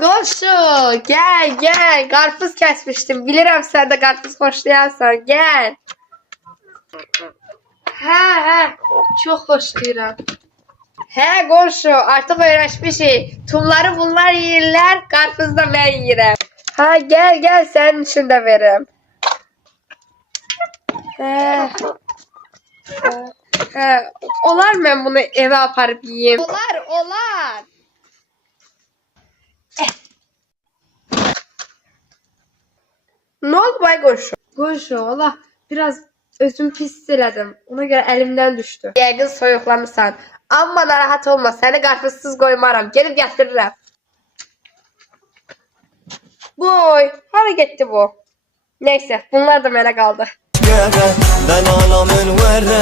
Qoşu, gel. Qarpız kəsmişdim. Bilirəm sən də qarpız xoşlayansan. Gəl. Hə, çox xoşlayıram. Hə, qonşu, artıq öyrəşmişik. Tumları bunlar yeyirlər, qarpız da mən yeyirəm. Hə, gəl, sənin üçün də verim. Olar mən bunu evə aparıb yeyeyim. Olar. Ne oldu bay Qoşu? Qoşu, ola biraz özüm pis hiss elədim. Ona görə əlimdən düşdü. Yəqin soyuqlamısan. Amma narahat olma, səni qarpızsız qoymaram. Gelib gətirirəm. Boy, hara getdi bu? Neyse, bunlar da mənə qaldı. Ben alamın vere